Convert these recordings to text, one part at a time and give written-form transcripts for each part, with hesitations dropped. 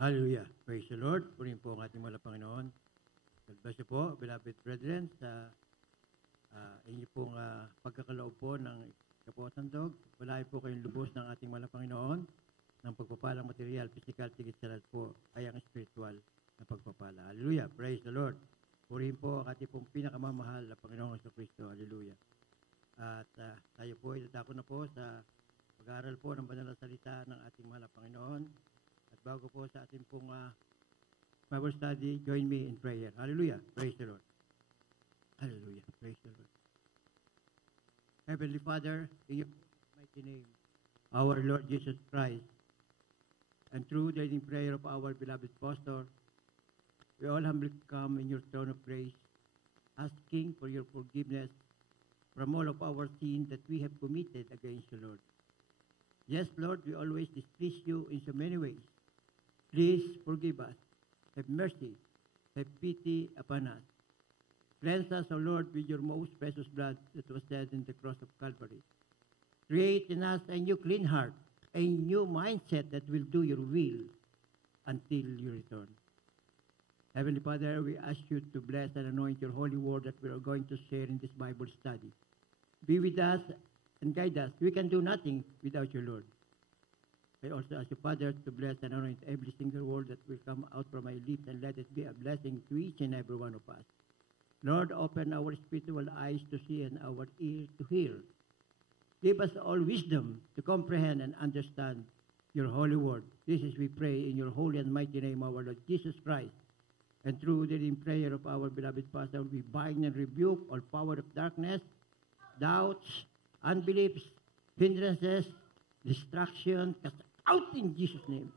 Hallelujah. Praise the Lord. Purihin po ang ating mahal na Panginoon. God bless you po, beloved brethren, sa inyo pong pagkakaloob po ng kapatandog. Walahin po kayong lubos ng ating mahal na Panginoon ng pagpapalang material, physical, tigit sa lahat po ay ang spiritual na pagpapala. Hallelujah. Praise the Lord. Purihin po ang ating pong pinakamamahal na Panginoong Kristo. Hallelujah. At tayo po ay dadako na po sa pag-aaral po ng banal na salita ng ating mahal na Panginoon. At bago po sa ating pong Bible study, join me in prayer. Hallelujah. Praise the Lord. Hallelujah. Praise the Lord. Heavenly Father, in your mighty name, our Lord Jesus Christ, and through the leading prayer of our beloved pastor, we all humbly come in your throne of grace, asking for your forgiveness from all of our sins that we have committed against you, Lord. Yes, Lord, we always displease you in so many ways. Please forgive us. Have mercy. Have pity upon us. Cleanse us, O Lord, with your most precious blood that was shed in the cross of Calvary. Create in us a new clean heart, a new mindset that will do your will until you return. Heavenly Father, we ask you to bless and anoint your holy word that we are going to share in this Bible study. Be with us and guide us. We can do nothing without you, Lord. I also ask you, Father, to bless and anoint every single word that will come out from my lips, and let it be a blessing to each and every one of us. Lord, open our spiritual eyes to see and our ears to hear. Give us all wisdom to comprehend and understand your holy word. This is we pray in your holy and mighty name, our Lord Jesus Christ. And through the prayer of our beloved pastor, we bind and rebuke all power of darkness, doubts, unbeliefs, hindrances, distraction, cast out in Jesus' name.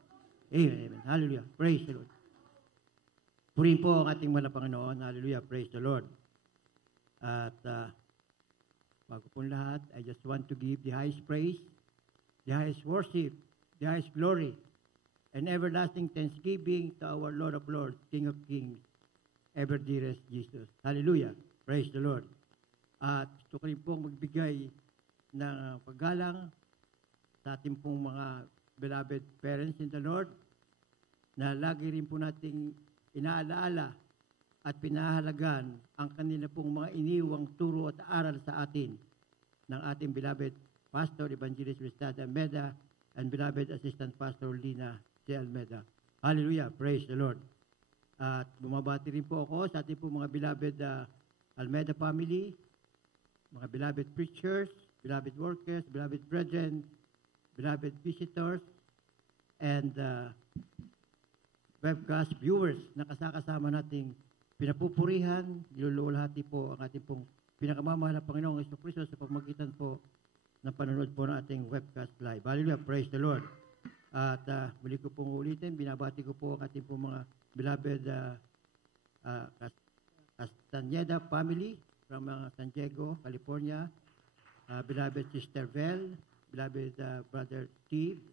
Amen. Hallelujah. Praise the Lord. Purihin po ang ating mahal na Panginoon. Hallelujah. Praise the Lord. At bago po lahat, I just want to give the highest praise, the highest worship, the highest glory, and everlasting thanksgiving to our Lord of Lords, King of Kings, ever dearest Jesus. Hallelujah. Praise the Lord. At gusto ko rin pong magbigay ng paggalang sa ating pong mga beloved parents in the Lord, na lagi rin po nating inaalaala at pinahalagan ang kanila pong mga iniwang turo at aral sa atin ng ating beloved Pastor Evangelist Ristad Almeda and beloved Assistant Pastor Lina C. Almeda. Hallelujah. Praise the Lord. At bumabati rin po ako sa ating pong mga beloved Almeda family, mga beloved preachers, beloved workers, beloved brethren, beloved visitors, and webcast viewers na kasama nating pinapupurihan, niluluwalhati po ang ating pong pinakamamahal na Panginoong Jesucristo sa pamamagitan po ng panonood po ng ating webcast live. Hallelujah, praise the Lord. At muli ko pong ulitin, binabati ko po ang ating pong mga beloved Castaneda family from San Diego, California, beloved Sister Vel, beloved Brother Steve,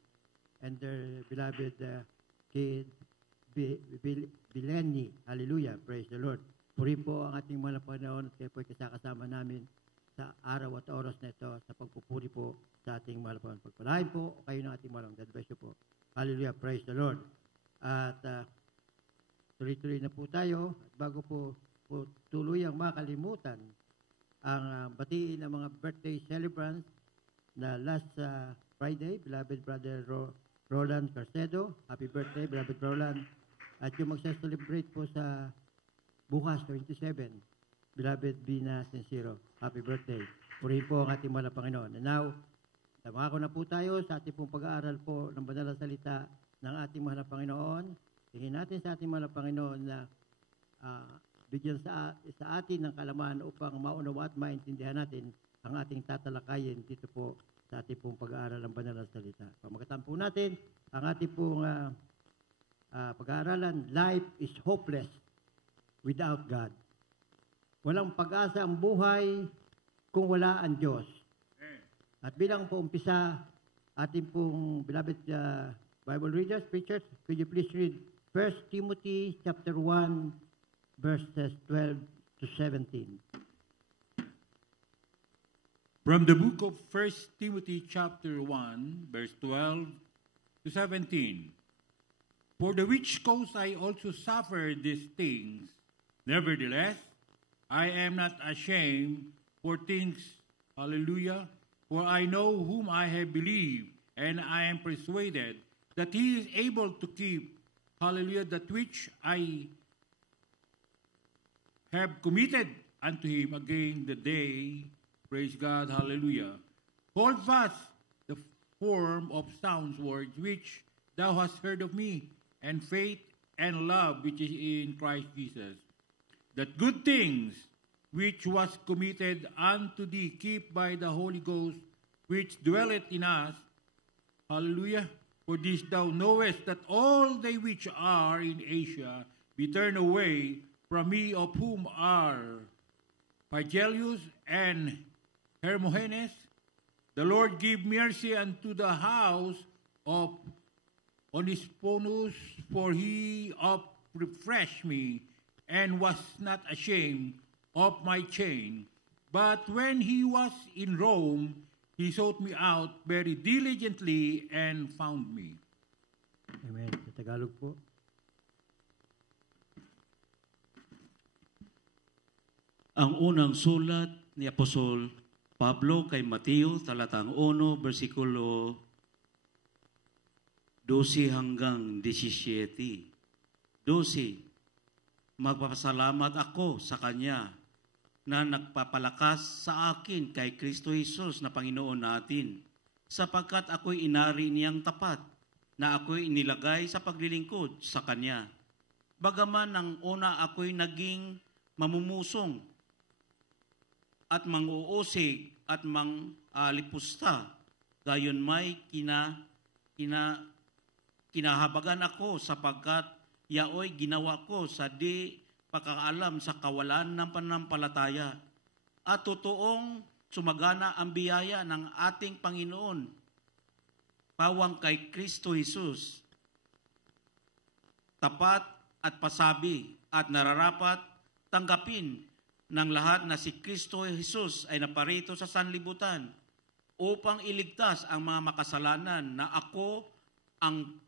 and their beloved kid Bileni. Hallelujah. Praise the Lord. Purihin po ang ating mga Panginoon at kayo po kasama namin sa araw at oras na ito sa pagpupuri po sa ating mga Panginoon. Pagpalain po kayo ng ating mga God bless you po. Hallelujah. Praise the Lord. At tuloy-tuloy na po tayo. At bago po tuluyang makalimutan ang batiin ng mga birthday celebrants na last Friday, beloved Brother Roland Carcedo. Happy birthday, beloved Roland. At yung magsa-celebrate po sa bukas, 27, beloved Bina Sincero. Happy birthday. Purihin po ang ating mahal na Panginoon. And now, tamako na po tayo sa ating pong pag-aaral po ng banal na salita ng ating mahal na Panginoon. Tingin natin sa ating mahal na Panginoon na bigyan sa atin ng kalaman upang maunawa at maintindihan natin ang ating tatalakayin dito po sa ating pong pag-aaral ng banal na salita. Pagmakatan po natin ang ating pong pag-aaralan, life is hopeless without God. Walang pag-asa ang buhay kung wala ang Diyos. At bilang po umpisa, ating pong beloved Bible readers, preachers, could you please read 1 Timothy chapter 1, verses 12 to 17. From the book of 1 Timothy chapter 1, verse 12 to 17. For the which cause I also suffer these things. Nevertheless, I am not ashamed for things, hallelujah, for I know whom I have believed, and I am persuaded that he is able to keep, hallelujah, that which I have committed unto him again the day, praise God, hallelujah. Hold fast the form of sound words which thou hast heard of me, and faith and love which is in Christ Jesus. That good things which was committed unto thee keep by the Holy Ghost which dwelleth in us. Hallelujah. For this thou knowest that all they which are in Asia be turned away from me, of whom are Phygellus and Hermogenes. The Lord give mercy unto the house of Onesiphorus, for he refreshed me, and was not ashamed of my chain. But when he was in Rome, he sought me out very diligently and found me. Amen. Sa Tagalog po. Ang unang sulat ni Apostol Pablo kay Mateo, talatang 1, versikulo 12 hanggang 17. 12. Magpapasalamat ako sa Kanya na nagpapalakas sa akin kay Kristo Jesus na Panginoon natin, sapagkat ako'y inari niyang tapat, na ako'y inilagay sa paglilingkod sa Kanya. Bagaman nang una ako'y naging mamumusong at manguusig at manglipusta, gayon may kinahabagan ako, sapagkat yaoy ginawa ko sa di pagkakaalam sa kawalan ng pananampalataya. At totoong sumagana ang biyaya ng ating Panginoon pawang kay Kristo Jesus. Tapat at pasabi at nararapat tanggapin ng lahat na si Kristo Jesus ay naparito sa sanlibutan upang iligtas ang mga makasalanan, na ako ang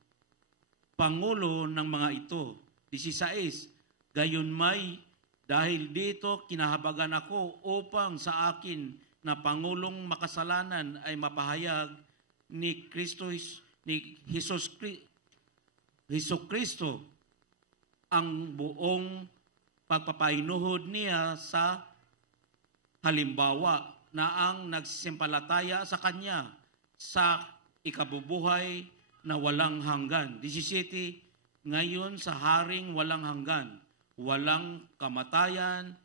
pangulo ng mga ito. 16. Gayon may dahil dito kinahabagan ako upang sa akin na pangulong makasalanan ay mapahayag ni Hesus Kristo ang buong pagpapainuhod niya sa halimbawa na ang nagsisimpalataya sa Kanya sa ikabubuhay na walang hanggan. 17, ngayon sa haring walang hanggan, walang kamatayan,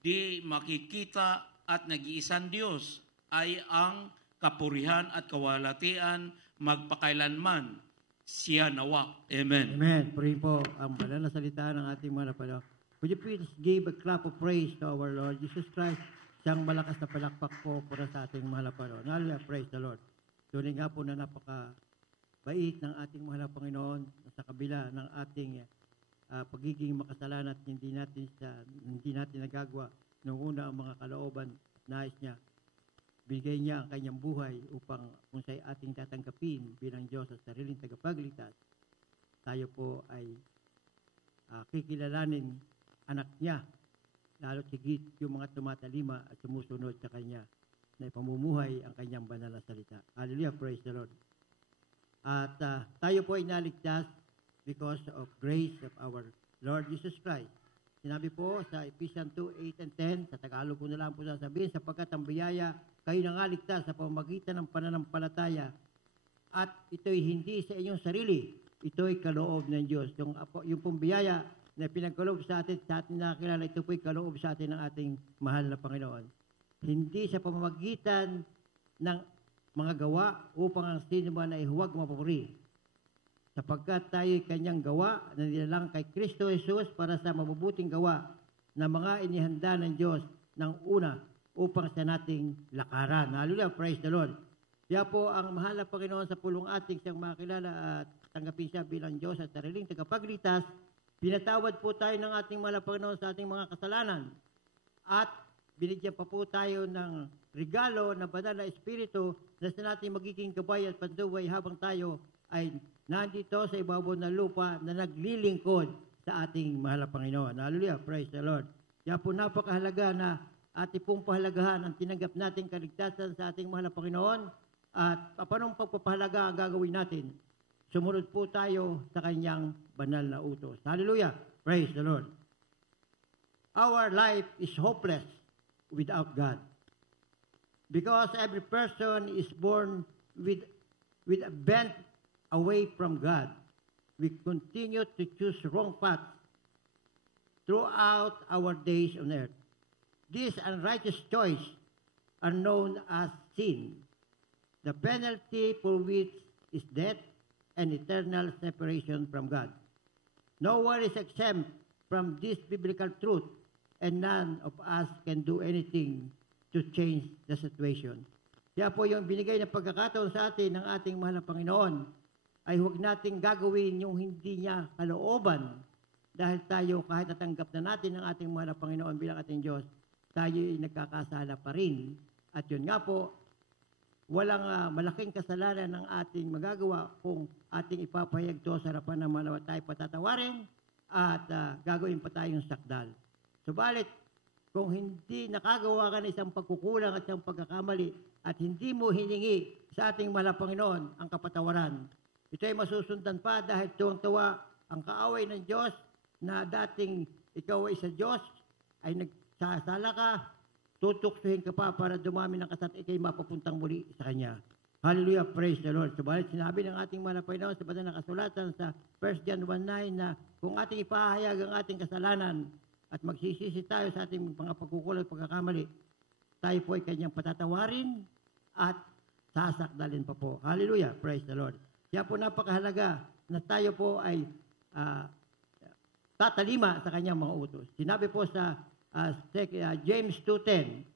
di makikita at nag-iisang Diyos ay ang kapurihan at kawalatian magpakailanman. Siya nawa. Amen. Amen. Purihin po ang banal na salita ng ating mga napalo. Would you please give a clap of praise to our Lord Jesus Christ? Siyang malakas na palakpak po para sa ating mahal na Panginoon. Hallelujah, praise the Lord. Tunay nga po na napaka-bait ng ating mahal na Panginoon sa kabila ng ating pagiging makasalanan at hindi natin nagagawa nung una ang mga kalooban at nais niya. Bigay niya ang kanyang buhay upang kung siya'y ating tatanggapin bilang Diyos at sariling tagapagligtas, tayo po ay kikilalanin anak niya, lalo higit yung mga tumatalima at sumusunod sa kanya na ipamumuhay ang kanyang banal na salita. Hallelujah, praise the Lord. At tayo po ay naligtas because of grace of our Lord Jesus Christ. Sinabi po sa Ephesians 2:8 and 10, sa Tagalog ko na lang po sasabihin, sapagkat ang biyaya kayo nangaligtas sa pamamagitan ng pananampalataya, at ito'y hindi sa inyong sarili, ito'y kaloob ng Diyos. Yung pong biyaya na pinagkaloob sa atin nakakilala, ito po'y kaloob sa atin ng ating mahal na Panginoon. Hindi sa pamamagitan ng mga gawa upang ang sino man ay huwag mapupuri. Sapagkat tayo'y kanyang gawa na nilalang kay Kristo Jesus para sa mabubuting gawa na mga inihanda ng Diyos ng una upang sa nating lakaran. Hallelujah, praise the Lord. Kaya po ang mahal na Panginoon sa pulong ating siyang makilala at tanggapin siya bilang Diyos at sariling tagapagligtas, pinatawad po tayo ng ating mahal na Panginoon sa ating mga kasalanan. At binigyan pa po tayo ng regalo na banal na Espiritu na sa natin magiging gabay at panduway habang tayo ay nandito sa ibabaw ng lupa na naglilingkod sa ating mahal na Panginoon. Hallelujah, praise the Lord. Kaya po napakahalaga na ating pong pahalagahan ang tinanggap nating kaligtasan sa ating mahal na Panginoon at paanong pagpapahalaga ang gagawin natin. Sumunod po tayo sa kanyang banal na utos. Hallelujah, praise the Lord. Our life is hopeless without God. Because every person is born with a bent away from God. We continue to choose wrong paths throughout our days on earth. These unrighteous choices are known as sin. The penalty for which is death and eternal separation from God. No one is exempt from this biblical truth, and none of us can do anything to change the situation. Kaya po yung binigay na pagkakataon sa atin ng ating mahal na Panginoon ay huwag nating gagawin yung hindi niya kalooban dahil tayo kahit natanggap na natin ang ating mahal na Panginoon bilang ating Diyos, tayo ay nagkakasala pa rin. At yun nga po, walang malaking kasalanan ng ating magagawa kung ating ipapahayag to sa harapan ng malawa tayo patatawarin at gagawin pa tayong sakdal. Subalit, kung hindi nakagawa ka ng isang pagkukulang at isang pagkakamali at hindi mo hiningi sa ating mahal na Panginoon ang kapatawaran, ito ay masusundan pa dahil tuwang-tuwa ang kaaway ng Diyos na dating ikaw ay sa Diyos ay nagsasala ka, tutuksuhin ka pa para dumami ng kasat ikay mapapuntang muli sa Kanya. Hallelujah, praise the Lord. Subalit sinabi ng ating mahal na Panginoon sa banal na kasulatan sa 1 John 1:9 na kung ating ipahayag ang ating kasalanan at magsisisi tayo sa ating mga pagkukulang at pagkakamali, tayo po ay Kanyang patatawarin at sasakdalin pa po. Hallelujah, praise the Lord. Kaya po napakahalaga na tayo po ay tatalima sa Kanyang mga utos. Sinabi po sa James 2:10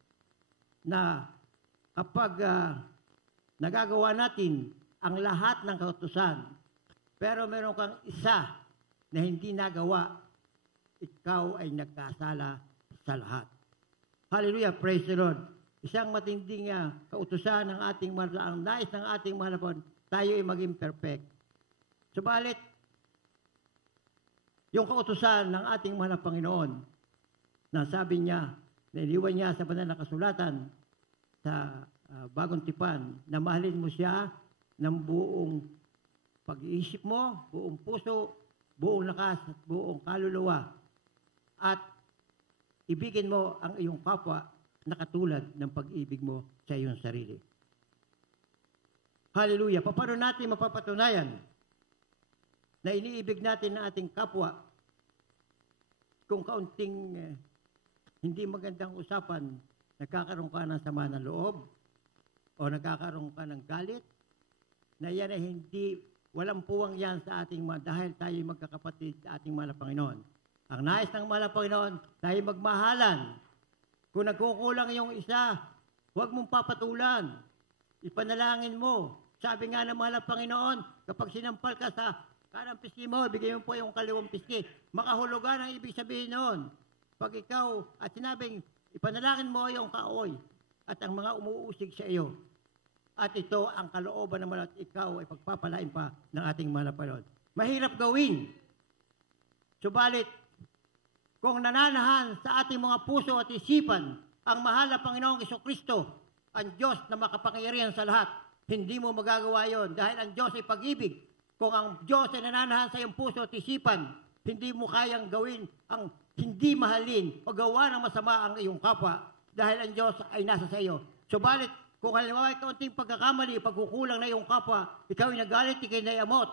na kapag nagagawa natin ang lahat ng kautusan, pero meron kang isa na hindi nagawa, ikaw ay nagkasala sa lahat. Hallelujah, praise the Lord. Isang matinding kautusan ng ating mahal, ang nais ng ating mahal na Panginoon, tayo ay maging perfect. Subalit, yung kautusan ng ating mahal na Panginoon, na sabi niya, nailiwan niya sa banal na kasulatan sa Bagong Tipan, na mahalin mo siya ng buong pag-iisip mo, buong puso, buong lakas, at buong kaluluwa. At ibigin mo ang iyong kapwa na katulad ng pag-ibig mo sa iyong sarili. Hallelujah. Paano natin mapapatunayan na iniibig natin ang ating kapwa kung kaunting hindi magandang usapan, nagkakaroon ka ng sama ng loob o nagkakaroon ka ng galit, na yan ay hindi, walang puwang yan sa ating dahil tayo magkakapatid sa ating mahal na Panginoon. Ang nais ng mahal na Panginoon, tayo magmahalan. Kung nagkukulang yung isa, huwag mong papatulan. Ipanalangin mo. Sabi nga ng mahal na Panginoon, kapag sinampal ka sa kanang piski mo, bigay mo po yung kaliwang piski. Makahulugan ang ibig sabihin noon. Pag ikaw, at sinabing, ipanalangin mo yung kaoy at ang mga umuusig sa iyo. At ito ang kalooban naman at ikaw ay pagpapalain pa ng ating mahal na Panginoon. Mahirap gawin. Subalit, kung nananahan sa ating mga puso at isipan ang mahal na Panginoong Jesucristo, ang Diyos na makapangyarihan sa lahat, hindi mo magagawa yon dahil ang Diyos ay pag-ibig. Kung ang Diyos ay nananahan sa iyong puso at isipan, hindi mo kayang gawin ang hindi mahalin o gawa ng masama ang iyong kapwa dahil ang Diyos ay nasa sa iyo. Subalit, kung halimbawa ay kaunting pagkakamali, pagkukulang na iyong kapwa, ikaw ay nagalit, ikay naiamot.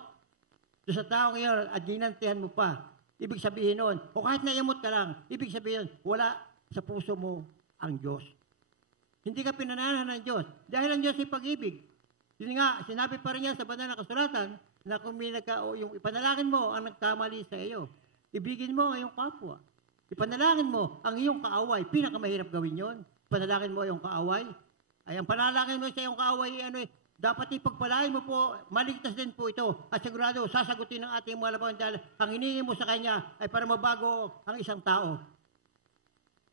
So sa taong iyon at ginantihan mo pa, ibig sabihin nun, o kahit naiamot ka lang, ibig sabihin nun, wala sa puso mo ang Diyos. Hindi ka pinananahan ng Diyos dahil ang Diyos ay pag-ibig. Yun nga, sinabi pa rin niya sa banal na kasulatan na kung yung ipanalangin mo ang nagkamali sa iyo, ibigin mo ang iyong kapwa. Ipanalangin mo ang iyong kaaway. Pinakamahirap gawin yon. Ipanalangin mo ang iyong kaaway. Ay, ang panalangin mo sa iyong kaaway, dapat ipagpalain mo po, maligtas din po ito. At sigurado, sasagutin ng ating mga laban dahil ang hiningi mo sa Kanya ay para mabago ang isang tao.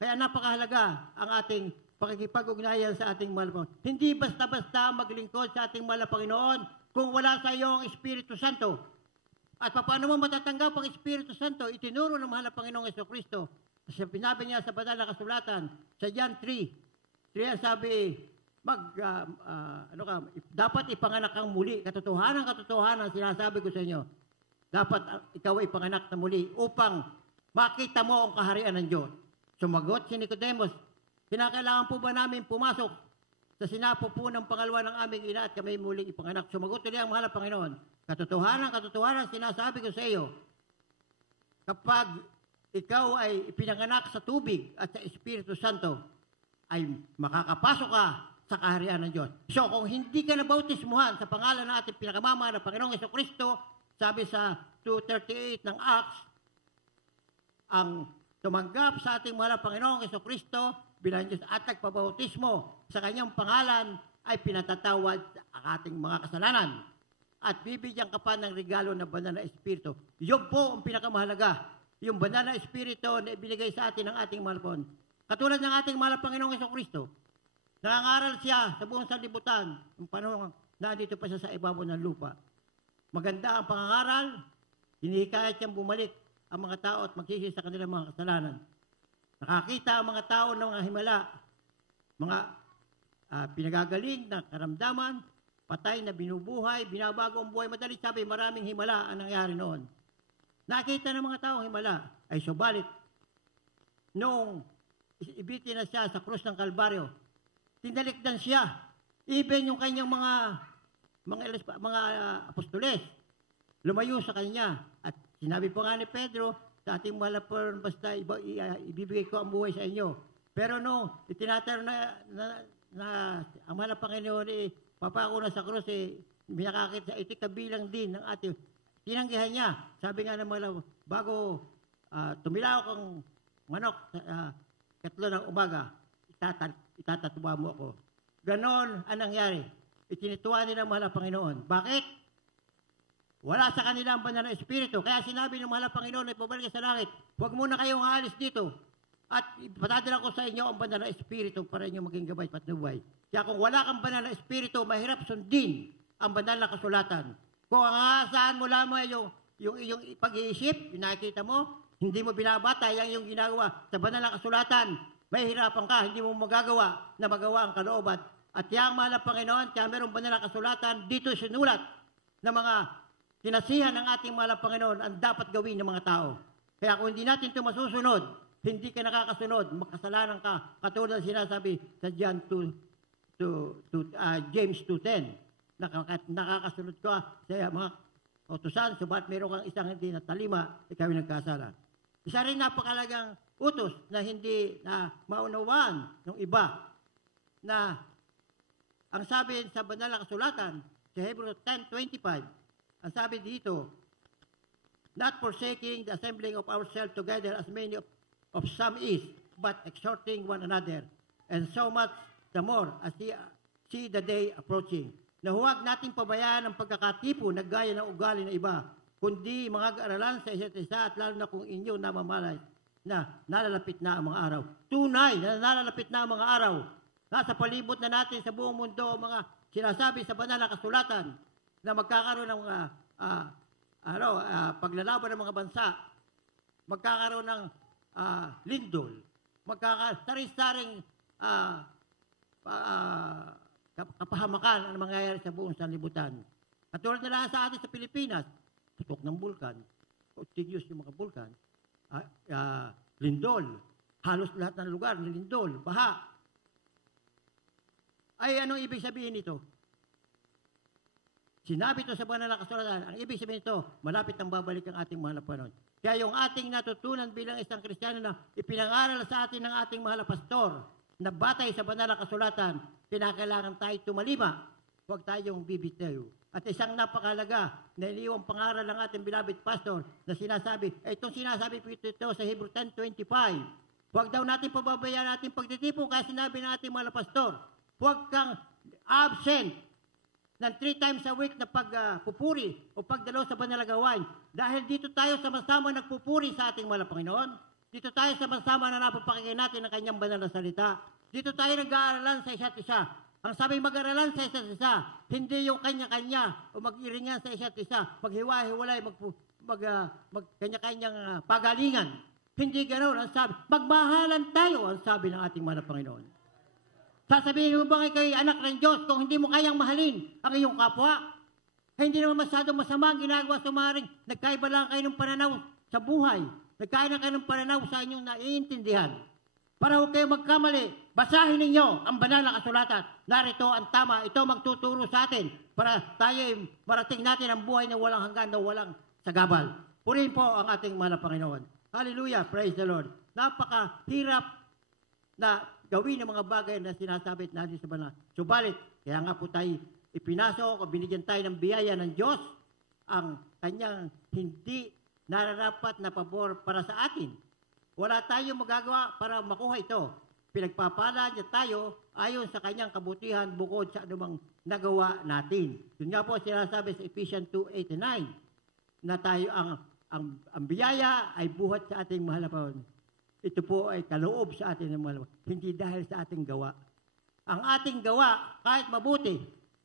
Kaya napakahalaga ang ating pakikipag-ugnayan sa ating mahal na Panginoon. Hindi basta-basta maglingkod sa ating mahal na Panginoon kung wala sa iyo ang Espiritu Santo. At paano mo matatanggap ang Espiritu Santo? Itinuro ng mahal na Panginoong Jesucristo. Sinabi niya sa banal na kasulatan, sa John 3 sabi, dapat ipanganak kang muli. Katotohanan, sinasabi ko sa inyo. Dapat ikaw ay ipanganak na muli upang makita mo ang kaharian ng Diyos. Sumagot si Nicodemus, kinakailangan po ba namin pumasok sa sinapo po ng pangalawa ng aming ina at kami muling ipanganak? Sumagot ulit ang mahal na Panginoon, katotohanan, sinasabi ko sa iyo, kapag ikaw ay ipinanganak sa tubig at sa Espiritu Santo, ay makakapasok ka sa kaharian ng Diyos. So, kung hindi ka nabautismuhan sa pangalan ng ating pinakamamahal na Panginoong Jesucristo, sabi sa 2:38 ng Acts, ang tumanggap sa ating mahal na Panginoong Jesucristo bilang Diyos at nagpabautismo sa kanyang pangalan ay pinatatawad ang ating mga kasalanan at bibigyan ka pa ng regalo ng banal na Espiritu. Yun po ang pinakamahalaga, yung banal na Espiritu na ibinigay sa atin ng ating mahal na Panginoon. Katulad ng ating mahal na Panginoong Jesucristo, nangangaral siya sa buong sanlibutan yung panahon na dito pa siya sa ibabaw ng lupa. Maganda ang pangangaral, hinihikayat siyang bumalik ang mga tao at magsisi sa kanilang mga kasalanan. Nakakita ang mga tao ng mga himala, mga pinagagaling na karamdaman, patay na binubuhay, binabago ang buhay. Madalit sabi, maraming himala ang nangyari noon. Nakita ng mga tao ang himala, ay subalit, noong ibitin na siya sa krus ng Kalbaryo, tinalikdan siya. Even yung kanyang mga apostoles, lumayo sa kanya. At sinabi po nga ni Pedro, sa ating mahal na Panginoon, basta ibibigay ko ang buhay sa inyo. Pero no, itinatanong na ang mahal na Panginoon, papako na sa krus, binakakit sa ito'y kabilang din ng ating tinanggihan niya. Sabi nga ng mga bago tumilaw kang manok katlo ng umaga, itatatuwa mo ako. Ganon ang nangyari. Itinituwa nila ang mahal na Panginoon. Bakit? Wala sa kanila ang banal na Espiritu. Kaya sinabi ng mahal na Panginoon ay pabalik sa langit, huwag muna kayong aalis dito. At ipatadala ko sa inyo ang banal na Espiritu para inyo maging gabay at patnubay. Kaya kung wala kang banal na Espiritu, mahirap sundin ang banal na kasulatan. Kung ang aasahan mo lamang yung iyong pag-iisip, nakikita mo, hindi mo binabata yung ginagawa sa banal na kasulatan, mahihirapan ka, hindi mo magawa ang kalooban. At yung mahal na Panginoon, kaya mayroong banal na kasulatan, dito sinulat na mga kinasihan ng ating mahal na Panginoon ang dapat gawin ng mga tao. Kaya kung hindi natin ito masusunod, hindi ka nakakasunod, makasalanan ka, katulad na sinasabi sa James 2:10, nakakasunod ka sa mga utusan, subat meron kang isang hindi na talima, ikaw ay nagkasala. Isa rin napakalagang utos na hindi na maunawaan ng iba na ang sabi sa banal na kasulatan sa Hebrews 10:25, ang sabi dito, not forsaking the assembling of ourselves together as many of some is, but exhorting one another, and so much the more as see the day approaching. Na huwag nating pabayaan ang pagkakatipo na gaya ng ugali ng iba, kundi mag-aaralan sa isa't isa at lalo na kung inyo namamalay na nalalapit na ang mga araw. Tunay na nalalapit na ang mga araw. Nasa palibot na natin sa buong mundo mga sinasabi sa banal na kasulatan na magkakaroon ng paglalaban ng mga bansa, magkakaroon ng lindol, magkakasaring-saring kapahamakan ang mangyayari sa buong sanlibutan. Katulad na lang sa atin sa Pilipinas, putok ng bulkan, continuous yung mga bulkan, lindol, halos lahat ng lugar, lindol, baha. Ay, anong ibig sabihin nito? Sinabi ito sa banal na kasulatan, ang ibig sabihin nito, malapit ang babalik ang ating mahal na Panginoon. Kaya yung ating natutunan bilang isang Kristiyano na ipinangaral sa atin ng ating mahal na pastor, na batay sa banal na kasulatan, kinakailangan tayo tumalima, huwag tayong bibitaw. At isang napakalaga na iniwang pangaral ng ating beloved pastor na sinasabi, itong sinasabi po ito sa Hebrews 10:25, huwag daw natin pababayaan natin pagtitipon kaya sinabi ng ating mga pastor, huwag kang absent ng 3 times a week na pagpupuri o pagdalo sa banal na gawain. Dahil dito tayo sama-sama nagpupuri sa ating mga Panginoon, dito tayo sama-sama na napapakinggan natin ang kanyang banal na salita, dito tayo nag-aaralan sa isa't isa. Ang sabi mag-aralan sa isa't isa, hindi yung kanya-kanya o mag-iringan sa isa't isa, maghiwa-hiwalay, kanya-kanyang pagalingan. Hindi ganoon ang sabi. Magmahalan tayo, ang sabi ng ating mahal na Panginoon. Sasabihin mo ba kay anak ng Diyos kung hindi mo kayang mahalin ang iyong kapwa? Hindi naman masyadong masama ang ginagawa sa maring. Nagkaiba lang kayo ng pananaw sa buhay. Nagkaiba kayo ng pananaw sa inyong naiintindihan. Para huwag kayo magkamali, basahin ninyo ang banal na kasulatan. Narito ang tama. Ito magtuturo sa atin para tayo marating natin ang buhay na walang hanggan, na walang sagabal. Purihin po ang ating mahal na Panginoon. Hallelujah, praise the Lord. Napakahirap na gawin ang mga bagay na sinasabit natin sa banal. Subalit, kaya nga po tayo ipinasok o binigyan tayo ng biyaya ng Diyos ang kanyang hindi nararapat na pabor para sa atin. Wala tayong magagawa para makuha ito. Pinagpapala niya tayo ayon sa kanyang kabutihan bukod sa anumang nagawa natin. Yun nga po sinasabi sa Ephesians 2:8-9 na tayo ang biyaya ay buhat sa ating mahal na Panginoon. Ito po ay kaloob sa atin ng mahal na Panginoon. Hindi dahil sa ating gawa. Ang ating gawa, kahit mabuti,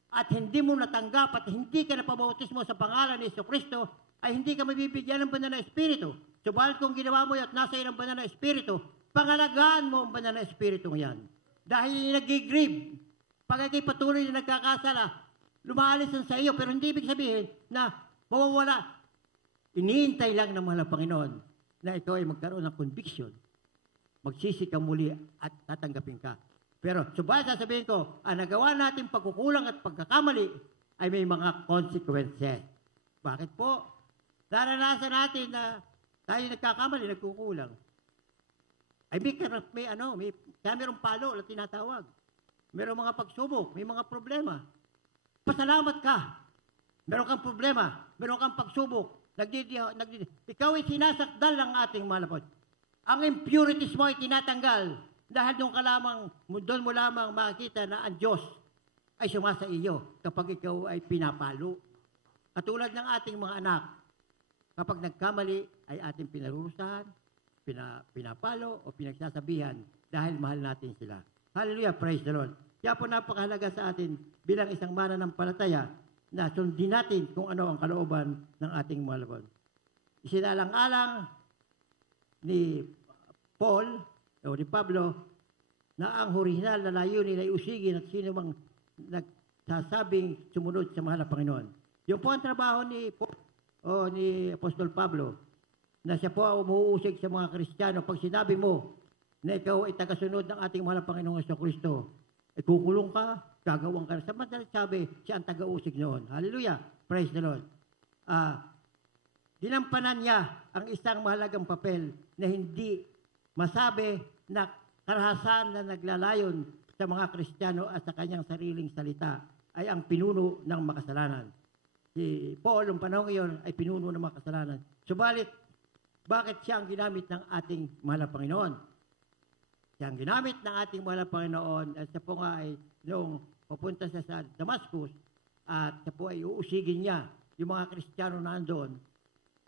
at hindi mo natanggap at hindi ka napabautismo sa pangalan ni Jesucristo, ay hindi ka mabibigyan ng banal na Espiritu. Subalit kung ginawa mo at nasa iyo ng banal na Espiritu, pangalagaan mo ang banal na Espiritu yan. Dahil nag-grieve, pag ikay patuloy na nagkakasala, lumaalis sa iyo, pero hindi ibig sabihin na mawawala. Iniintay lang ng mahal na Panginoon na ikaw ay magkaroon ng conviction. Magsisi ka muli at tatanggapin ka. Pero subalit sasabihin ko, ang nagawa natin pagkukulang at pagkakamali ay may mga consequences. Bakit po? Naranasan natin na tayo nagkakamali, nagkukulang. Ay may mayroong palo na tinatawag. Mayroong mga pagsubok, may mga problema. Pasalamat ka. Meron kang problema, meron kang pagsubok. Ikaw ay sinasakdal ng ating mahal na Panginoon. Ang impurities mo ay tinatanggal dahil doon mo lamang makikita na ang Diyos ay sumasa iyo kapag ikaw ay pinapalo. Katulad ng ating mga anak, kapag nagkamali ay ating pinarurusahan, pinapalo o pinagsasabihan dahil mahal natin sila. Hallelujah, praise the Lord. Kaya po napakahalaga sa atin bilang isang mananampalataya na sundin natin kung ano ang kalooban ng ating mahal na Panginoon. Isinalang-alang ni Paul o ni Pablo na ang orihinal na layunin ay usigin at sino mang nagsasabing sumunod sa mahal na Panginoon. Yung po ang trabaho ni Apostol Pablo na siya po ang umuusig sa mga Kristiyano. Pag sinabi mo na ikaw ay tagasunod ng ating mahal na Panginoong Jesucristo, ay kukulong ka, gagawang ka. Sa madalas sabi, siya ang taga-usig noon. Hallelujah! Praise the Lord. Ginampanan niya ang isang mahalagang papel na hindi masabi na karahasan na naglalayon sa mga Kristiyano at sa kanyang sariling salita ay ang pinuno ng makasalanan. Si Paul, ang panahon ngayon, ay pinuno ng makasalanan. Subalit, bakit siya ang ginamit ng ating mahal na Panginoon? Siya ang ginamit ng ating mahal na Panginoon at siya po nga ay noong papunta siya sa Damascus at siya po ay uusigin niya yung mga Kristiyano na andoon.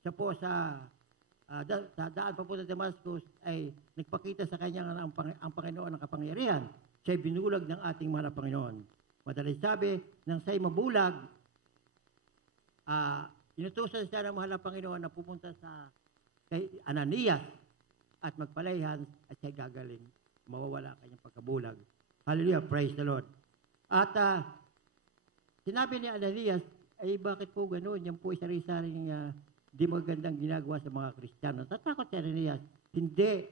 Siya po sa daan papunta sa Damascus ay nagpakita sa kanya ang Panginoon ng kapangyarihan. Siya ay binulag ng ating mahal na Panginoon. Madaling sabi, nang siya'y mabulag, inutusan siya ng mahal na Panginoon na pupunta kay Ananias at magpalayhan at siya'y gagaling. Mawawala kanyang pagkabulag. Hallelujah, praise the Lord. At sinabi ni Ananias, ay bakit po gano'n? Yan po ay sari-saring di magandang ginagawa sa mga Kristiyano. Tatakot si Ananias. Hindi.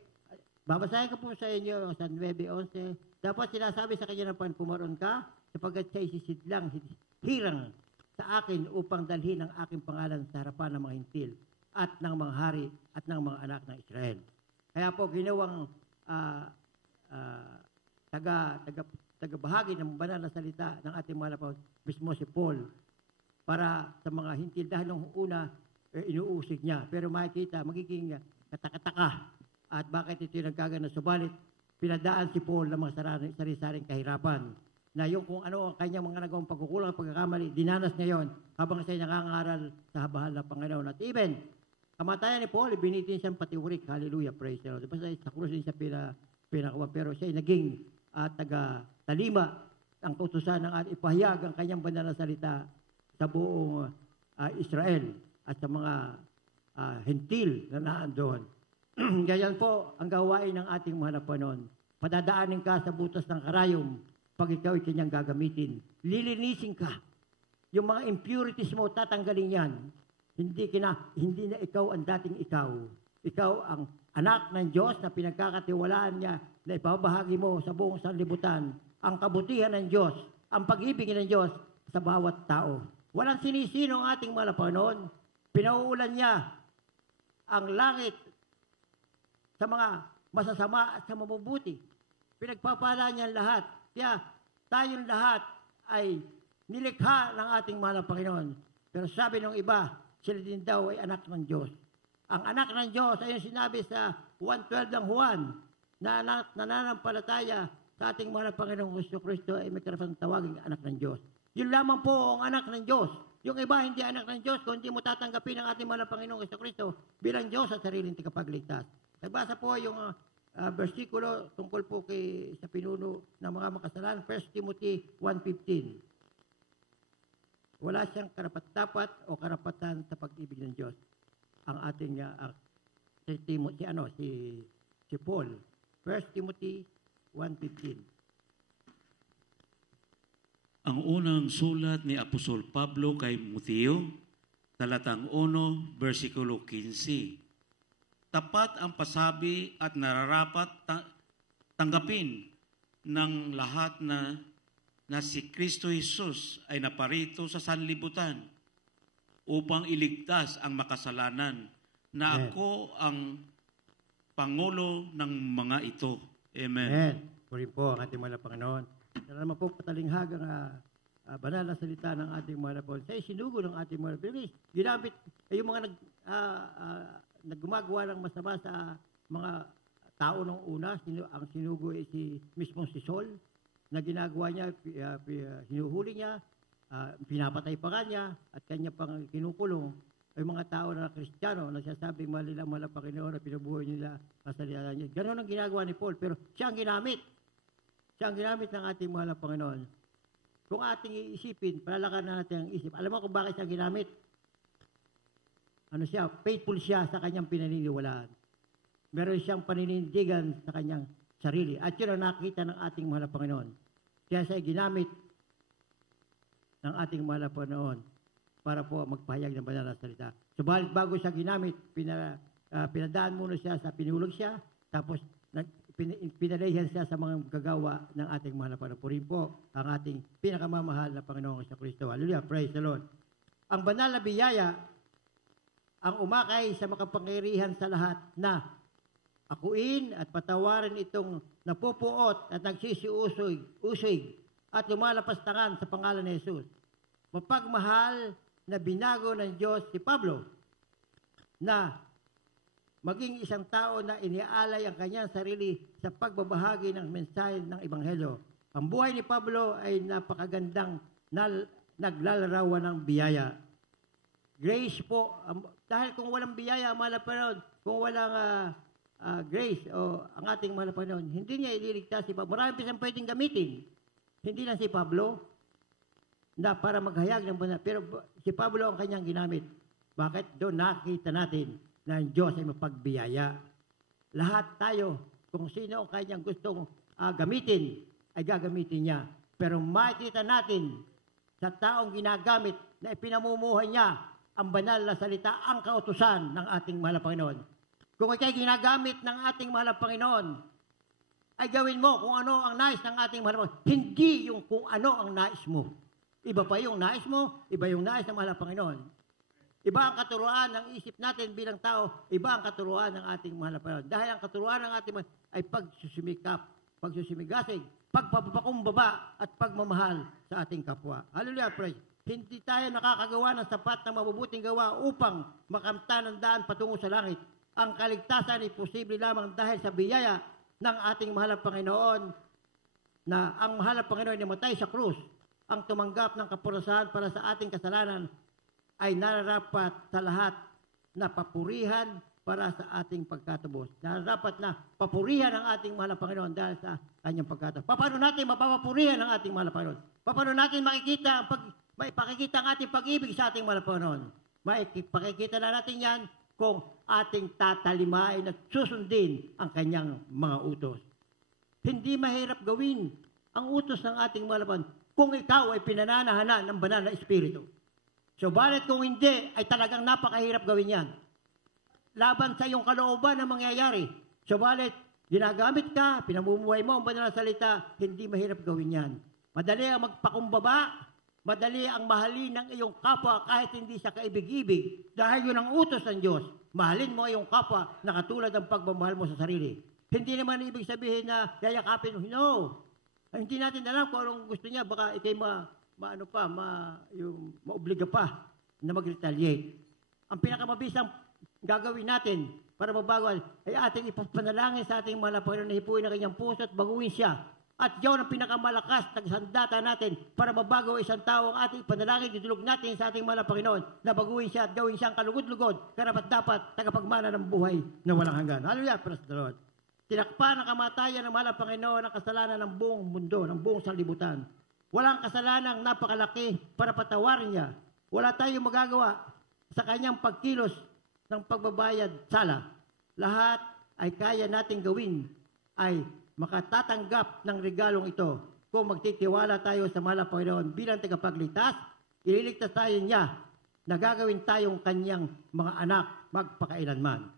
Babasahin ko po sa inyo sa 9:11. Dapat sinasabi sa kanya ng pumaroon ka sapagkat siya isisidlang hirang sa akin upang dalhin ang aking pangalan sa harapan ng mga hintil at ng mga hari at ng mga anak ng Israel. Kaya po ginawang tagabahagi ng banal na salita ng ating mahal na Panginoon, mismo si Paul, para sa mga hintil dahil nung una inuusig niya. Pero makikita, magiging katakataka at bakit ito yung nagkagana. Subalit, pinadaan si Paul ng mga sari-saring kahirapan na yung kung ano ang kanyang mga nagawang pagkukulang at pagkakamali, dinanas ngayon habang siya'y nakangaral sa habahal ng Panginoon. At even, kamatayan ni Paul, binitin siyang patiurik. Hallelujah, praise the Lord. Basta sa krus din siya pinakawa, pero siya'y naging taga-talima ang kautusan ng ating ipahayag ang kanyang banal na salita sa buong Israel at sa mga hentil na naandoon. Ganyan po ang gawain ng ating mahal na Panginoon. Padadaanin ka sa butas ng karayom pag ikaw ay kanyang gagamitin. Lilinisin ka. Yung mga impurities mo, tatanggalin yan. Hindi na ikaw ang dating ikaw. Ikaw ang anak ng Diyos na pinagkakatiwalaan niya na ipabahagi mo sa buong sanlibutan ang kabutihan ng Diyos, ang pag-ibig ng Diyos sa bawat tao. Walang sinisino ang ating mahal na Panginoon. Pinauulan niya ang langit sa mga masasama at sa mabubuti. Pinagpapala niya lahat. Kaya tayong lahat ay nilikha ng ating mahal na Panginoon. Pero sabi ng iba, sila din daw ay anak ng Diyos. Ang anak ng Diyos ay sinabi sa 1:12 ng Juan na nananampalataya sa ating mahal na Panginoong Jesucristo ay may karapatang tawagin anak ng Diyos. Yun lamang po ang anak ng Diyos. Yung iba hindi anak ng Diyos kung hindi mo tatanggapin ang ating mahal na Panginoong Jesucristo bilang Diyos at sariling tagapagligtas. Nagbasa po yung versikulo tungkol po sa pinuno ng mga makasalanan, 1 Timothy 1:15. Wala siyang karapat-dapat o karapatan sa pag-ibig ng Diyos. Ang ating si Paul, 1 Timothy 1:15. Ang unang sulat ni Apostol Pablo kay Timoteo, talatang 1, versikulo 15. Tapat ang pasabi at nararapat tanggapin ng lahat na si Kristo Jesus ay naparito sa sanlibutan upang iligtas ang makasalanan na ako ang Pangulo ng mga ito. Amen. Amen. Puri po ang ating mahal na Panginoon. Sana naman po patalinghagang banal na salita ng ating mahal na Panginoon. Sa isinugo ng ating mahal na Panginoon. Ginamit yung mga naggumagawa ng masama sa mga tao nung una. Ang sinugo ay mismo si Saul na ginagawa niya, hinuhuli niya, pinapatay pa kanya at kanya pang kinukulong. Ay mga tao na Kristiyano na sasabing mahal na Panginoon na pinubuhay nila ang salita niya. Ganon ang ginagawa ni Paul. Pero siya ang ginamit. Siya ang ginamit ng ating mahal na Panginoon. Kung ating iisipin, palalakan na natin ang isip. Alam mo kung bakit siya ginamit? Ano siya? Faithful siya sa kanyang pinaniniwalaan. Meron siyang paninindigan sa kanyang sarili. At yun ang nakita ng ating mahal na Panginoon. Kaya siya ginamit ng ating mahal na Panginoon para po magpahayag ng banal na salita. Subalit bago siya ginamit, pinadaan muna siya sa pinulog siya, tapos pinalayhan siya sa mga gagawa ng ating mahal na Panginoon. Purin po ang ating pinakamamahal na Panginoong Kristo. Hallelujah, praise the Lord. Ang banal na biyaya ang umakay sa makapangyarihan sa lahat na akuin at patawarin itong napupuot at nagsisiusig at lumalapastangan sa pangalan ni Jesus. Mapagmahal na binago ng Diyos si Pablo na maging isang tao na iniaalay ang kanyang sarili sa pagbabahagi ng mensahe ng Ebanghelyo. Ang buhay ni Pablo ay napakagandang naglalarawan ng biyaya. Grace po, dahil kung walang biyaya, mahal na Panginoon, kung walang grace o ang ating mahal na Panginoon, hindi niya ililigtas si Pablo. Marami pa siyang pwedeng gamitin. Hindi lang si Pablo na para maghayag ng banal. Pero si Pablo ang kanyang ginamit. Bakit? Doon nakita natin na ang Diyos ay mapagbiyaya. Lahat tayo, kung sino ang kanyang gustong gamitin, ay gagamitin niya. Pero makikita natin sa taong ginagamit na ipinamumuhay niya ang banal na salita, ang kautusan ng ating mahal na Panginoon. Kung ikay ginagamit ng ating mahal na Panginoon, ay gawin mo kung ano ang nais ng ating mahal na Panginoon. Hindi yung kung ano ang nais mo. Iba pa yung nais mo, iba yung nais ng mahal na Panginoon. Iba ang katuruan ng isip natin bilang tao, iba ang katuruan ng ating mahal na Panginoon. Dahil ang katuruan ng ating mahal ay pagsusumikap, pagsusumigasig, pagpapakumbaba at pagmamahal sa ating kapwa. Hallelujah, praise. Hindi tayo nakakagawa ng sapat na mabubuting gawa upang makamtan ang daan patungo sa langit. Ang kaligtasan ay posible lamang dahil sa biyaya ng ating mahal na Panginoon na ang mahal na Panginoon ay namatay sa krus. Ang tumanggap ng kaparusahan para sa ating kasalanan ay nararapat sa lahat na papurihan, para sa ating pagkatubos. Na dapat na papurihan ang ating mahal na Panginoon dahil sa kanyang pagkatubos. Paano natin mapapapurihan ang ating mahal na Panginoon? Paano natin maipakikita ang ating pag-ibig sa ating mahal na Panginoon? Maipakikita na natin yan kung ating tatalimain at susundin ang kanyang mga utos. Hindi mahirap gawin ang utos ng ating mahal na Panginoon kung ikaw ay pinananahanan ng banal na Espiritu. So, balit kung hindi, ay talagang napakahirap gawin yan. Laban sa iyong kalooban na mangyayari. So, balit, ginagamit ka, pinamumuhay mo ang banal na salita, hindi mahirap gawin yan. Madali ang magpakumbaba, madali ang mahalin ng iyong kapwa kahit hindi sa kaibig-ibig. Dahil yun ang utos ng Diyos. Mahalin mo ang iyong kapwa na katulad ng pagmamahal mo sa sarili. Hindi naman ibig sabihin na yayakapin mo. No. Hindi natin alam kung anong gusto niya. Baka ikay maobliga pa na mag-retaliate. Ang pinakamabisang gagawin natin para mabago ay ating ipapanalangin sa ating mga Panginoon na hipuin ang kanyang puso at baguhin siya. At yun ang pinakamalakas na sandata natin para mabago isang tao ang ating panalangin. Didulog natin sa ating mga Panginoon na baguhin siya at gawin siyang kalugod-lugod, karapat-dapat, tagapagmana ng buhay na walang hanggan. Hallelujah, praise the Lord. Tinakpan ang kamatayan ng mahal na Panginoon ang kasalanan ng buong mundo, ng buong sanlibutan. Walang kasalanang napakalaki para patawarin niya. Wala tayong magagawa sa kanyang pagkilos ng pagbabayad sala. Lahat ay kaya nating gawin ay makatatanggap ng regalong ito kung magtitiwala tayo sa mahal na Panginoon bilang tagapagligtas, ililigtas tayo niya na gagawin tayong kanyang mga anak magpakailanman.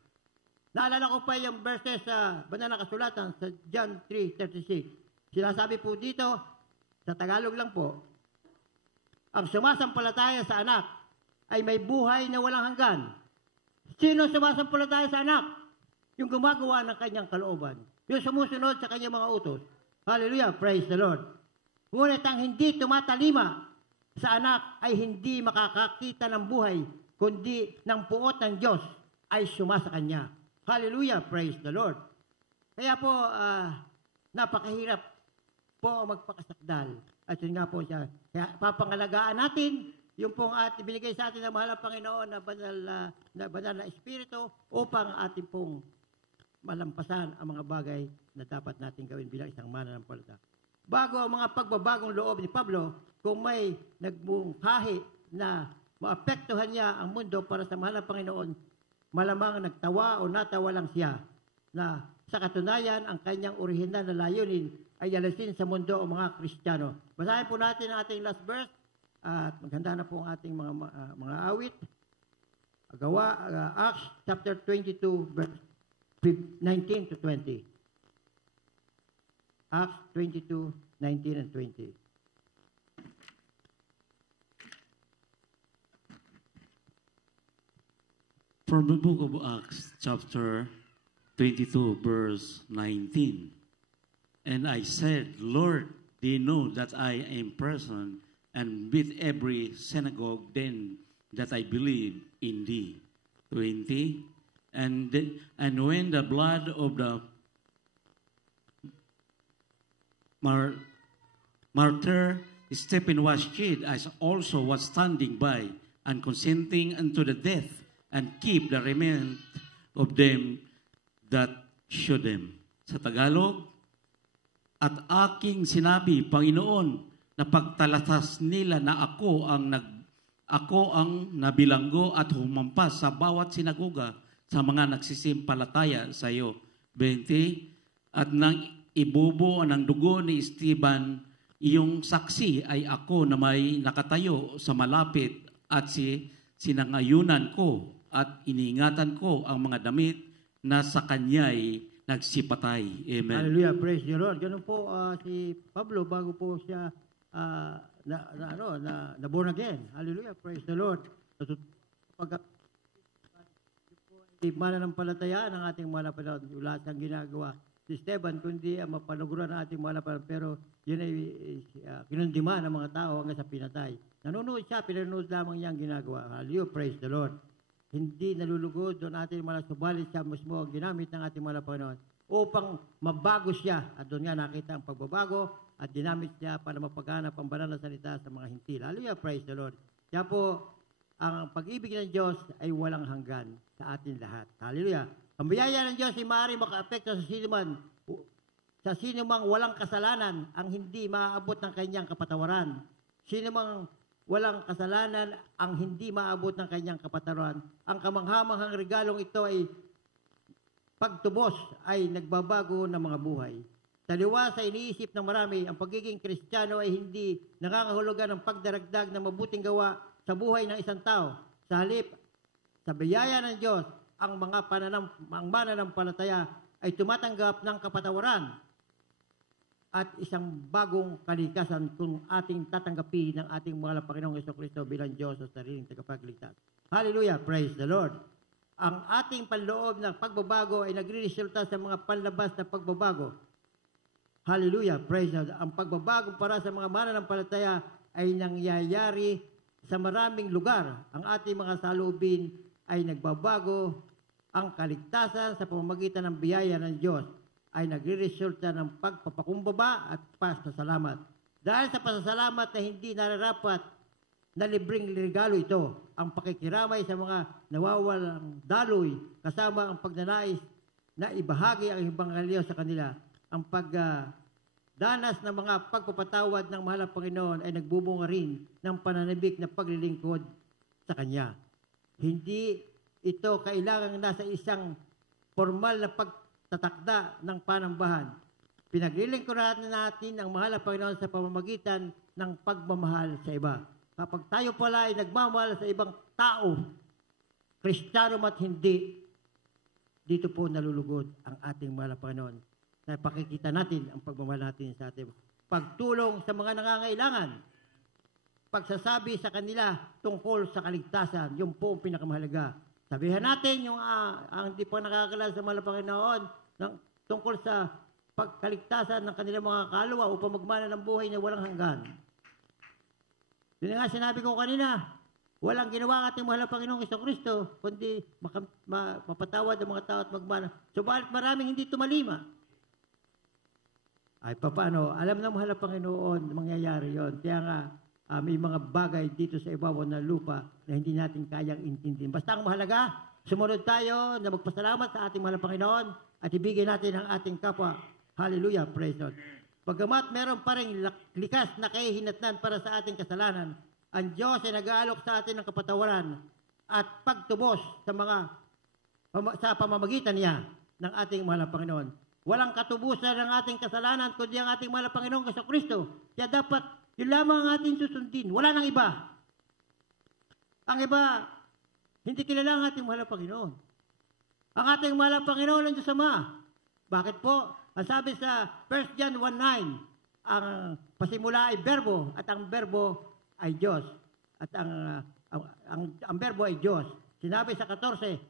Naalala ko pa yung verses sa banal na kasulatan sa John 3:36. Sinasabi po dito, sa Tagalog lang po, ang sumasampalataya sa anak ay may buhay na walang hanggan. Sino sumasampalataya sa anak? Yung gumagawa ng kanyang kalooban. Yung sumusunod sa kanyang mga utos. Hallelujah, praise the Lord. Ngunit ang hindi tumatalima sa anak ay hindi makakakita ng buhay, kundi ng puot ng Diyos ay sumasa kanya. Hallelujah, praise the Lord. Kaya po, napakahirap po magpakasakdal. At yun nga po siya. Kaya papangalagaan natin yung pong binigay sa atin ng mahal na Panginoon na banal na Espiritu upang ating pong malampasan ang mga bagay na dapat natin gawin bilang isang mananampalataya. Bago ang mga pagbabagong loob ni Pablo, kung may nagmungkahi na maapektuhan niya ang mundo para sa mahal na Panginoon, malamang nagtawa o natawa lang siya na sa katunayan ang kanyang orihinal na layunin ay alasin sa mundo ang mga Kristiyano. Basahin po natin ang ating last verse at maghanda na po ang ating mga awit. Acts chapter 22 verse 19 to 20. Acts 22, 19 and 20. From the book of Acts, chapter 22, verse 19. And I said, Lord, they know that I am present, and with every synagogue then that I believe in thee. 20. And when the blood of the martyr Stephen was shed, I also was standing by and consenting unto the death, and keep the remnant of them that should them. Sa Tagalog, at aking sinabi, Panginoon, na pagtalatas nila na ako ang nabilanggo at humampas sa bawat sinagoga sa mga nagsisimpalataya sa iyo. 20. At nang ibubo ng dugo ni Esteban, iyong saksi ay ako na may nakatayo sa malapit at sinangayunan ko at iniingatan ko ang mga damit na sa kanya'y nagsipatay. Amen. Hallelujah, praise the Lord. Ganun po si Pablo bago po siya na born again. Hallelujah, praise the Lord. Mananampalatayaan ang ating mga napanood. Wala siyang ginagawa si Esteban, kundi mapanuguran ang ating mga napanood. Pero yun ay kinundiman ng mga tao hanggang sa pinatay. Nanonood siya, pinanood lamang niya ang ginagawa. Hallelujah, praise the Lord. Hindi nalulugod doon ating mga subalit siya mismo ang ginamit ng ating mga Panginoon upang mabago siya. At doon nga nakita ang pagbabago at ginamit siya para mapaganap ang banal na salita sa mga hintil. Hallelujah, praise the Lord. Kaya po, ang pag-ibig ng Diyos ay walang hanggan sa atin lahat. Hallelujah. Ang biyaya ng Diyos ay maaaring maka-apekto sa sino mang walang kasalanan ang hindi maaabot ng kanyang kapatawaran. Sino mang walang kasalanan ang hindi maabot ng kanyang kapatawaran. Ang kamanghamanghang regalong ito ay pagtubos ay nagbabago ng mga buhay. Taliwas sa iniisip ng marami, ang pagiging Kristiyano ay hindi nangangahulugan ng pagdaragdag ng mabuting gawa sa buhay ng isang tao. Sa halip, sa biyaya ng Diyos, ang mananampalataya ay tumatanggap ng kapatawaran at isang bagong kalikasan kung ating tatanggapin ng ating mahal na Panginoong Jesucristo bilang Diyos sa sariling tagapagligtas. Hallelujah! Praise the Lord! Ang ating panloob ng pagbabago ay nagre-resulta sa mga panlabas na pagbabago. Hallelujah! Praise the Lord! Ang pagbabago para sa mga mananampalataya ay nangyayari sa maraming lugar. Ang ating mga saloobin ay nagbabago. Ang kaligtasan sa pamamagitan ng biyaya ng Diyos ay nagre-resulta ng pagpapakumbaba at pasasalamat. Dahil sa pasasalamat na hindi nararapat na libreng regalo ito, ang pakikiramay sa mga nawawalang daloy kasama ang pagnanais na ibahagi ang Ebanghelyo sa kanila. Ang pagdanas ng mga pagpapatawad ng mahal na Panginoon ay nagbubunga rin ng pananabik na paglilingkod sa Kanya. Hindi ito kailangang nasa isang formal na pagtatakda ng panambahan. Pinaglilingkuran natin ang mahal na Panginoon sa pamamagitan ng pagmamahal sa iba. Kapag tayo pala ay nagmamahal sa ibang tao, Kristiyano at hindi, dito po nalulugod ang ating mahal na Panginoon. Na pakikita natin ang pagmamahal natin sa ating pagtulong sa mga nangangailangan, pagsasabi sa kanila tungkol sa kaligtasan, yun po ang pinakamahalaga. Sabihan natin yung ang di pa nakakilala sa mahal na Panginoon tungkol sa pagkaligtasan ng kanilang mga kaluluwa upang magmana ng buhay na walang hanggan. Yun nga sinabi ko kanina, walang ginawa ang ating mahal na Panginoong Jesucristo kundi mapatawad ang mga tao at magmana. Subalit maraming hindi tumalima. Ay paano? Alam ng mahal na Panginoon mangyayari yon. Kaya nga, may mga bagay dito sa ibabaw ng lupa na hindi natin kayang intindihin. Basta ang mahalaga, sumunod tayo na magpasalamat sa ating mahal na Panginoon at ibigay natin ang ating kapwa. Hallelujah, praise God. Pagamat meron pa rin likas na kahihinatnan para sa ating kasalanan, ang Diyos ay nag-aalok sa atin ng kapatawaran at pagtubos sa pamamagitan niya ng ating mahal na Panginoon. Walang katubusan ng ating kasalanan kundi ang ating mahal na Panginoong Jesucristo. Kaya dapat yun lamang ang ating susundin. Wala nang iba. Ang iba, hindi kilala ang ating mahal na Panginoon. Ang ating mahal na Panginoon ang Diyos Ama. Bakit po? Ang sabi sa 1 John 1:9, ang pasimula ay berbo at ang berbo ay Diyos. At ang berbo ay Diyos. Sinabi sa 14,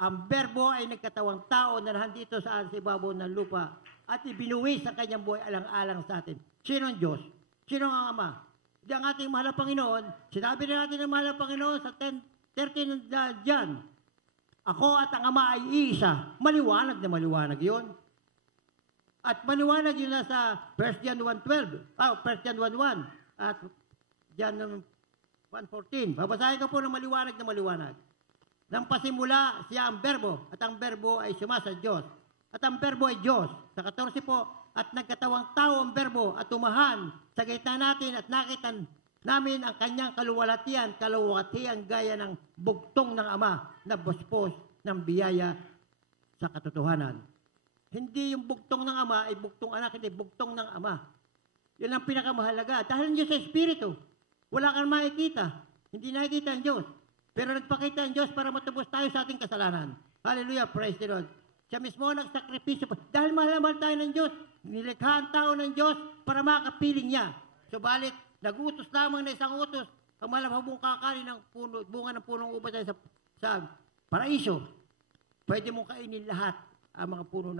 ang berbo ay nagkatawang tao na nandito sa ibabaw ng lupa at ibinuwis ang kanyang buhay alang-alang sa atin. Sino ang Diyos? Sino ang Ama? Di ang ating mahal na Panginoon, sinabi na natin ng mahal na Panginoon sa 13 John, ako at ang Ama ay iisa. Maliwanag na maliwanag yun. At maliwanag yun na sa 1 John 1:12, 1 John 1:1, at John 1:14. Babasahin ko po ng maliwanag na maliwanag. Nang pasimula siya ang berbo, at ang berbo ay sumasa Diyos. At ang berbo ay Diyos. Sa 14 po, at nagkatawang tao ang berbo at tumahan sa gitna natin at nakita namin ang kanyang kaluwalhatian gaya ng bugtong ng Ama na buspos ng biyaya sa katotohanan. Hindi yung bugtong ng Ama ay bugtong anak, hindi bugtong ng Ama. Yan ang pinakamahalaga. Dahil Diyos sa Espiritu, wala kang makikita. Hindi nakikita ang Diyos. Pero nagpakita ang Diyos para matubos tayo sa ating kasalanan. Hallelujah, praise the Lord. Siya mismo nagsakripisyo dahil mahal na mahal tayo ng Diyos. Nilikha ang tao ng Diyos para makapiling niya. Subalit, nag-utos lamang na isang utos. Ang malabhabong kakanin ng puno, bunga ng punong ubas sa paraiso. Pwede mong kainin lahat ang mga puno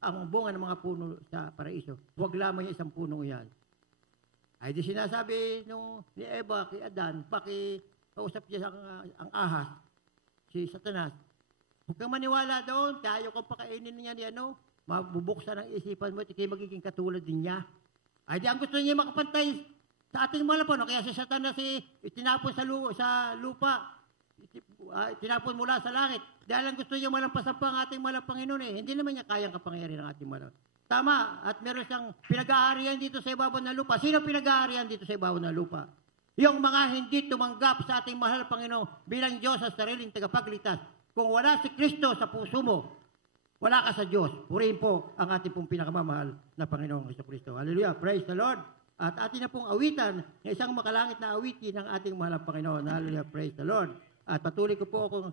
ang bunga ng mga puno sa paraiso. Huwag lamang isang punong iyan. Ay di sinasabi ni Eva kay Adan, pakiusap niya ang ahas, si Satanas. Huwag kang maniwala doon, tayo kang pakainin niya ni mabubuksan ang isipan mo at ikay magiging katulad din niya. Ay di ang gusto niya makapantay Sa ating mahal po, no? Kaya si Satanas itinapon sa lupa, tinapon mula sa langit. Dahil ang gusto niya malampasan pa ang ating mahal Panginoon eh. Hindi naman niya kayang kapangyarihan ng ating mahal. Tama, at meron siyang pinag-aarian dito sa ibabaw ng lupa. Sino pinag-aarian dito sa ibabaw ng lupa? Yung mga hindi tumanggap sa ating mahal Panginoon bilang Diyos sa sariling tagapagligtas. Kung wala si Kristo sa puso mo, wala ka sa Diyos. Purihin po ang ating pong pinakamamahal na Panginoong Jesucristo. Hallelujah. Praise the Lord. At atin na pong awitan ng isang makalangit na awitin ng ating mahal Panginoon. Hallelujah. Praise the Lord. At patuloy ko po akong